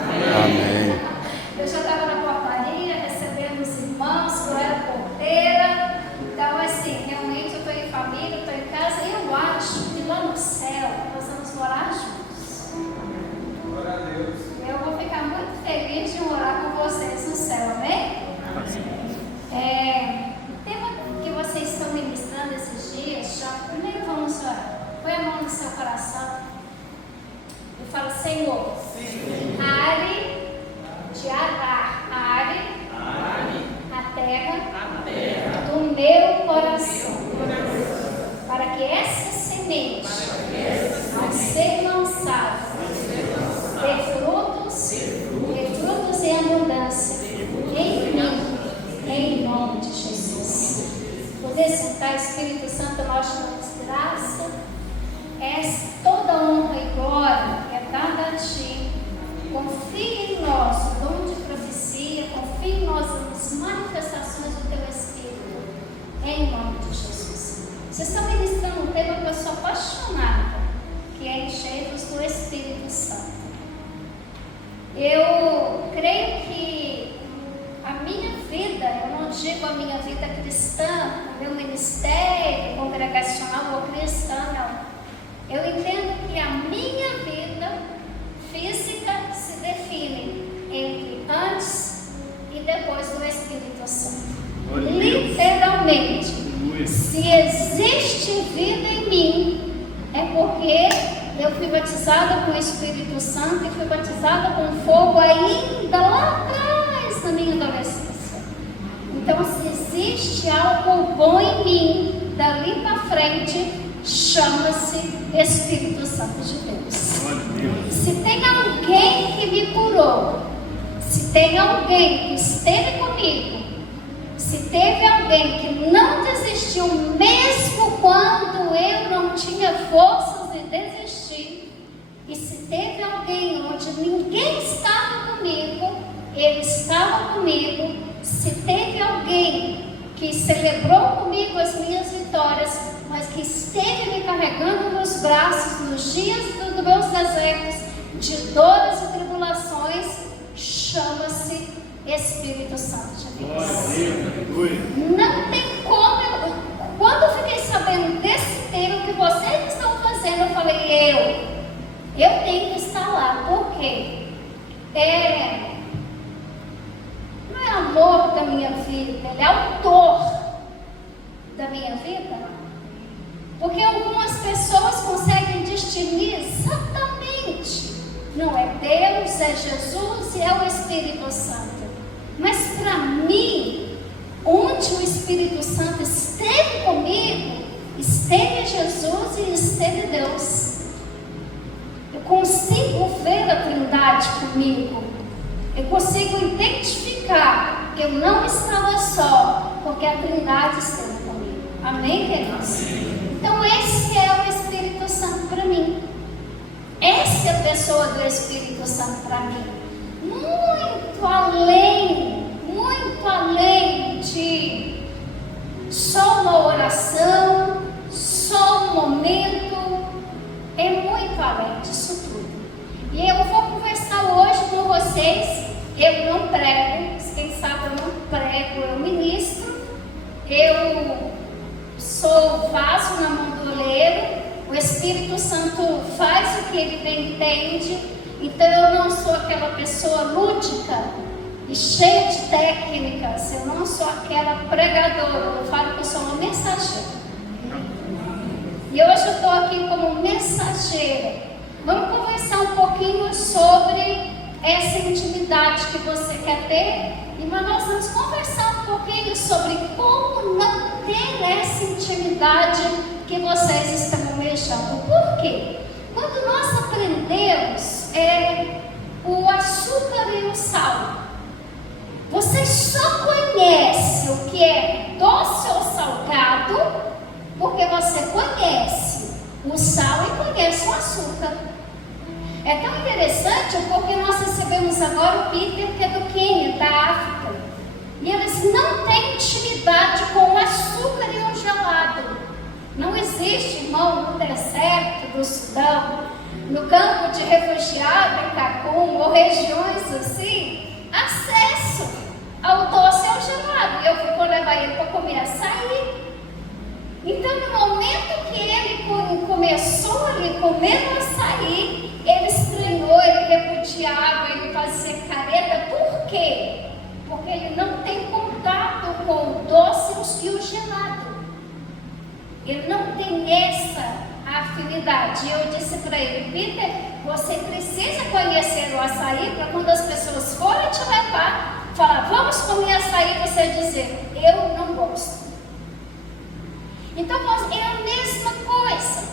Amém. Eu já estava na portaria recebendo os irmãos, eu era porteira. Então, assim, realmente eu estou em família, estou em casa. E eu acho que lá no céu nós vamos morar juntos. Glória a Deus. Eu vou ficar muito feliz de morar com vocês no céu, amém? O tema que vocês estão ministrando esses dias, primeiro vamos orar. Põe a mão no seu coração e fala: Senhor, are de Adar, are a terra do meu coração, para que essa semente, ao ser lançada, dê frutos em abundância em mim, em nome de Jesus. Poder sentar, Espírito Santo, nós te damos graça. Toda honra e glória é dada a ti. Confia em nós o dom de profecia, confia em nós as manifestações do teu Espírito, em nome de Jesus. Vocês estão ministrando um tema que eu sou apaixonada, que é encheios do Espírito Santo. Eu creio que a minha vida, eu não digo a minha vida cristã, o meu ministério congregacional ou cristã, não. Eu entendo que a minha vida física se define entre antes e depois do Espírito Santo. Literalmente, se existe vida em mim, é porque eu fui batizada com o Espírito Santo e fui batizada com fogo ainda lá atrás, na minha adolescência. Então, se existe algo bom em mim, dali para frente, chama-se Espírito Santo de Deus. Se tem alguém que me curou, se tem alguém que esteve comigo, se teve alguém que não desistiu mesmo quando eu não tinha forças de desistir, e se teve alguém onde ninguém estava comigo, ele estava comigo. Se teve alguém que celebrou comigo as minhas vitórias, mas que esteve me carregando nos braços nos dias dos meus desertos, de dores e tribulações, chama-se Espírito Santo de Deus. Não tem como. Quando eu fiquei sabendo desse tema que vocês estão fazendo, eu falei: eu tenho que estar lá. Por quê? Não é amor da minha vida, ele é autor da minha vida. Porque algumas pessoas conseguem distinguir exatamente. Não é Deus, é Jesus e é o Espírito Santo. Mas para mim, onde o Espírito Santo esteve comigo, esteve Jesus e esteve Deus. Eu consigo ver a Trindade comigo. Eu consigo identificar que eu não estava só, porque a Trindade esteve comigo. Amém, queridos? Então esse é o Espírito Santo para mim. Essa é a pessoa do Espírito Santo para mim. Muito além de só uma oração, só um momento. É muito além disso tudo. E eu vou conversar hoje com vocês. Eu não prego, quem sabe eu não prego, eu ministro. Eu sou vaso na mão do oleiro. O Espírito Santo faz o que ele bem entende. Então eu não sou aquela pessoa lúdica e cheia de técnicas. Eu não sou aquela pregadora. Eu falo que eu sou uma mensageira. E hoje eu estou aqui como mensageira. Vamos conversar um pouquinho sobre essa intimidade que você quer ter. Mas nós vamos conversar um pouquinho sobre como não ter essa intimidade que vocês estão almejando. Por quê? Quando nós aprendemos o açúcar e o sal, você só conhece o que é doce ou salgado porque você conhece o sal e conhece o açúcar. É tão interessante porque nós recebemos agora o Peter, que é do Quênia, da África. E eles não têm intimidade com o açúcar e o gelado. Não existe, irmão, no deserto do Sudão, no campo de refugiado, em Cacum, ou regiões assim, acesso ao doce e ao gelado. Eu vou levar ele para comer açaí. Então, no momento que ele começou ali comendo açaí, ele estranhou, ele repudiava, ele fazia careta. Por quê? Porque ele não tem contato com o doce e o gelado. Ele não tem essa afinidade. E eu disse para ele: Peter, você precisa conhecer o açaí para quando as pessoas forem te levar, falar, vamos comer açaí, você dizer, eu não gosto. Então é a mesma coisa.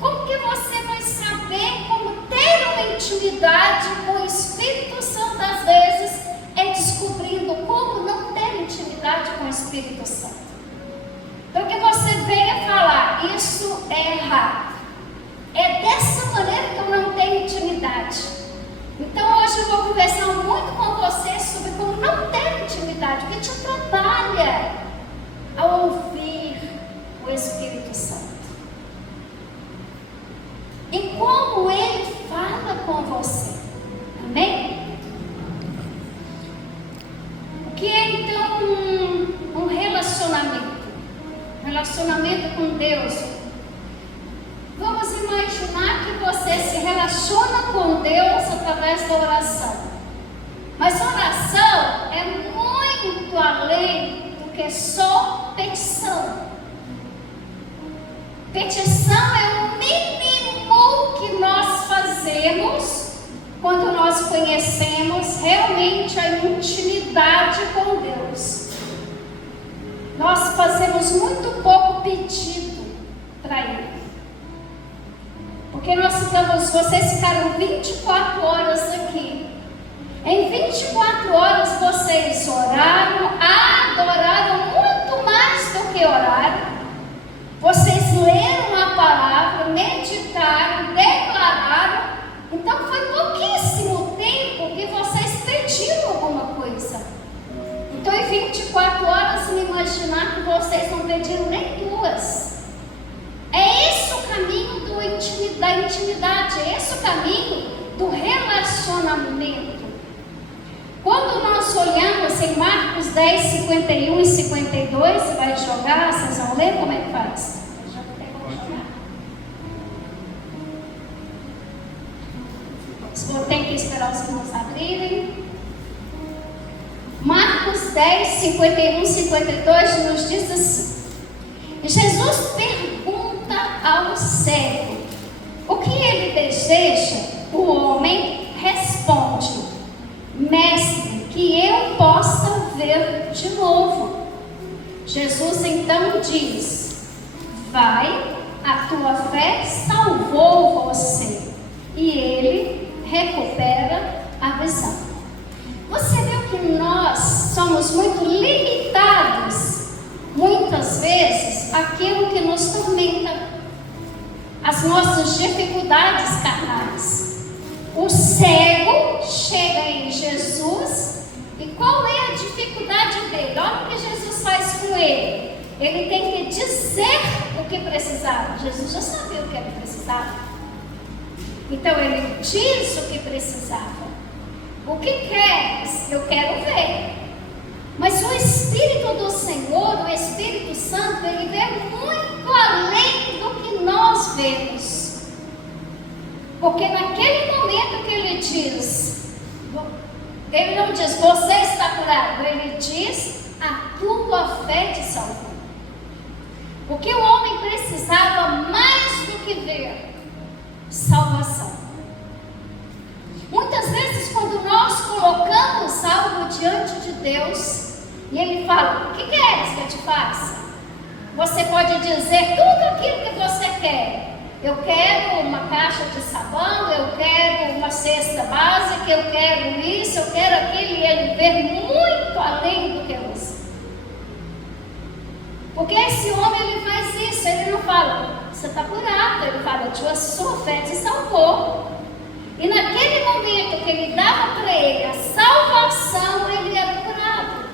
Como que você vai saber como ter uma intimidade com o Espírito Santo? Às vezes é descobrindo como não ter intimidade com o Espírito Santo. Então que você venha falar, isso é errado. É dessa maneira que eu não tenho intimidade. Então hoje eu vou conversar muito com você sobre como não ter intimidade, o que te atrapalha ao ouvir o Espírito Santo. E como Ele fala com você. Amém? O que é então um relacionamento? Relacionamento com Deus. Vamos imaginar que você se relaciona com Deus através da oração. Mas oração é muito além do que só petição. Petição é o mínimo que nós fazemos quando nós conhecemos realmente a intimidade com Deus. Nós fazemos muito pouco pedido para Ele. Porque vocês ficaram 24 horas aqui. Em 24 horas vocês oraram, adoraram muito mais do que oraram. Vocês leram a palavra, meditaram, declararam. Então foi pouquíssimo tempo que vocês pediram alguma coisa. Então em 24 horas, me imaginar que vocês não pediram nem 2. É esse o caminho da intimidade, é esse o caminho do relacionamento. Quando nós olhamos em Marcos 10, 51 e 52, você vai jogar, vocês vão ler como é que faz? Eu já vou jogar. Vou ter que esperar os irmãos abrirem. Marcos 10, 51 e 52 nos diz assim: Jesus pergunta ao cego o que ele deseja. O homem responde: Mestre, que eu possa ver de novo. Jesus então diz: Vai, a tua fé salvou você. E ele recupera a visão. Você viu que nós somos muito limitados, muitas vezes, àquilo que nos tormenta, as nossas dificuldades carnais. O cego chega em Jesus e qual é a dificuldade dele? Olha o que Jesus faz com ele. Ele tem que dizer o que precisava. Jesus já sabia o que ele precisava. Então ele diz o que precisava. O que queres? Eu quero ver. Mas o Espírito do Senhor, o Espírito Santo, ele vê muito além do que nós vemos. Porque naquele momento que ele diz, ele não diz, você está curado. Ele diz, a tua fé te salvou. O que o homem precisava mais do que ver? Salvação. Muitas vezes quando nós colocamos algo diante de Deus e Ele fala, o que queres que eu te faça? Você pode dizer tudo aquilo que você quer. Eu quero uma caixa de sabão, eu quero uma cesta básica, eu quero isso, eu quero aquilo, e Ele vê muito além do que você. Porque esse homem, ele faz isso, ele não fala, você está curado, ele fala, a sua fé te salvou. E naquele momento que ele dava para ele a salvação, ele era curado.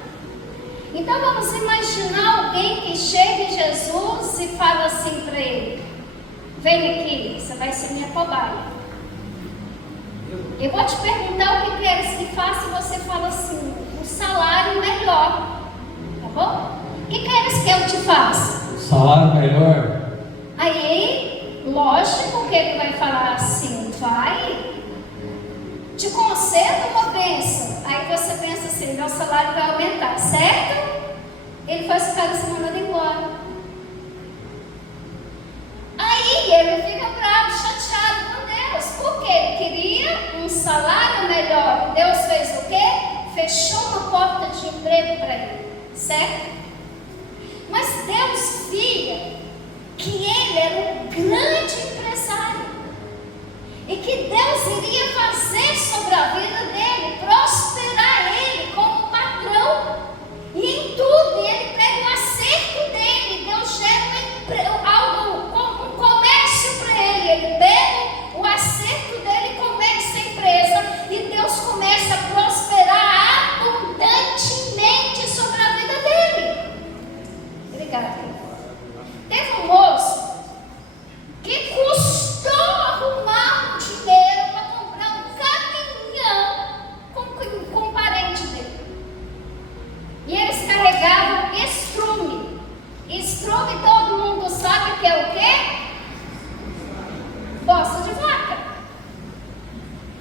Então vamos imaginar alguém que chega em Jesus e fala assim para ele, vem aqui, você vai ser minha cobaia. Eu vou te perguntar o que queres que faça e você fala assim, um salário melhor, tá bom? O que queres que eu te faça? Um salário melhor. Aí, lógico que ele vai falar assim, vai, te concedo uma bênção. Aí você pensa assim, meu salário vai aumentar, certo? Ele faz ficar se mandando embora. Aí ele fica bravo, chateado com Deus, porque ele queria um salário melhor. Deus fez o quê? Fechou uma porta de emprego para ele, certo? Mas Deus via que ele era um grande empresário e que Deus iria fazer sobre a vida dele, prosperar ele como patrão. E em tudo ele pega o acerto dele, Deus gera um comércio para ele. Ele pega o acerto dele e começa a empresa, e Deus começa a prosperar abundantemente sobre a vida dele. Obrigada. Teve um moço que custou arrumar um dinheiro para comprar um caminhão com um parente dele. E eles carregavam estrume. Estrume todo mundo sabe que é o quê? Bosta de vaca.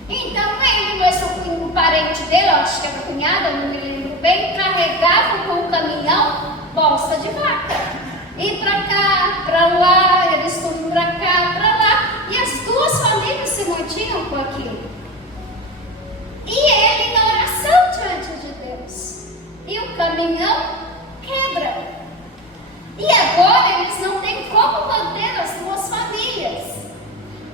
Então ele, o parente dele, acho que era cunhada, não me lembro bem, carregava com o caminhão bosta de vaca. E para cá, para lá, eles foram para cá, para lá. E as duas famílias se mantinham com aquilo. E ele na oração diante de Deus. E o caminhão quebra. E agora eles não têm como manter as duas famílias.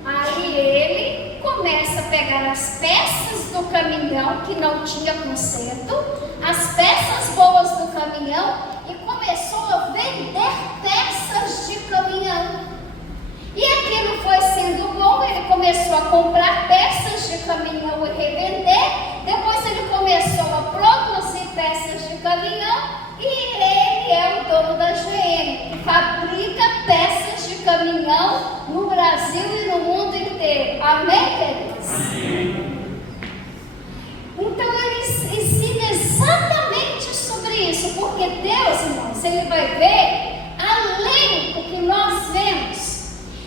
Aí ele começa a pegar as peças do caminhão que não tinha conserto, as peças boas do caminhão, e começou a vender peças de caminhão. E aquilo foi sendo bom, ele começou a comprar peças de caminhão e revender. Depois ele começou a produzir peças de caminhão, e ele é o dono da GM, que fabrica peças de caminhão no Brasil e no mundo inteiro. Amém, queridos? Então ele ensina exatamente sobre isso, porque Deus, irmãos, ele vai ver além do que nós vemos.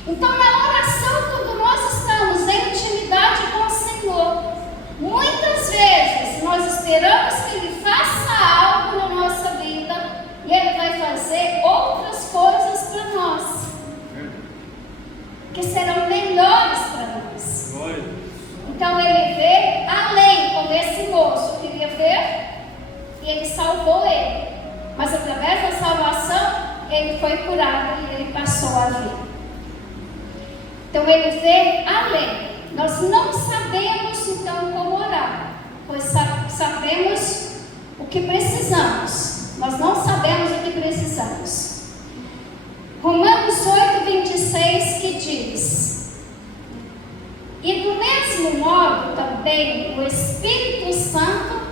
Então na oração, quando nós estamos em intimidade com o Senhor, muitas vezes nós esperamos que Ele faça algo na nossa vida e Ele vai fazer outras coisas para nós, que serão melhores para nós. Então Ele vê além, como esse moço queria ver, e Ele salvou ele. Mas através da salvação, ele foi curado e ele passou a ver. Então ele vê além. Nós não sabemos então como orar, pois sabemos o que precisamos. Nós não sabemos o que precisamos. Romanos 8:26 que diz: e do mesmo modo também o Espírito Santo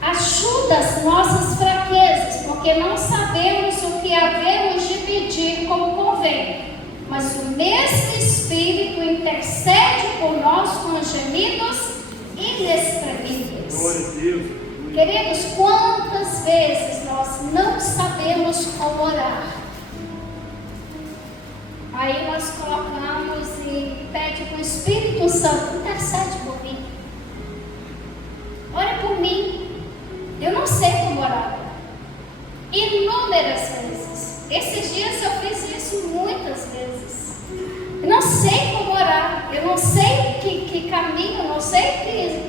ajuda as nossas fraquezas, porque não sabemos o que havemos de pedir como convém, mas o mesmo Espírito intercede por nós com gemidos inexprimíveis. Glória a Deus. Queridos, quantas vezes nós não sabemos como orar? Aí nós colocamos e pede para o Espírito Santo, intercede por mim. Ora por mim. Eu não sei como orar. Inúmeras vezes. Esses dias eu fiz isso muitas vezes. Eu não sei como orar. Eu não sei que caminho, eu não sei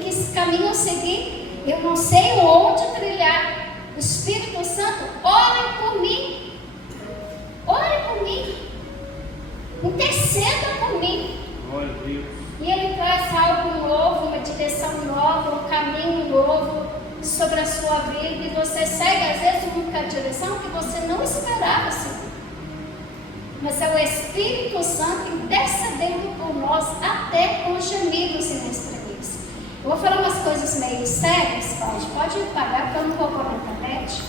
que caminho seguir. Eu não sei onde trilhar. O Espírito Santo, ore por mim. Ore por mim. Interceda por mim. Glória a Deus. E Ele traz algo novo, uma direção nova, um caminho novo sobre a sua vida, e você segue às vezes uma direção que você não esperava seguir. Mas é o Espírito Santo intercedendo por nós até com gemidos inexprimíveis. Eu vou falar umas coisas meio sérias, pode pagar, porque eu não vou pôr na internet.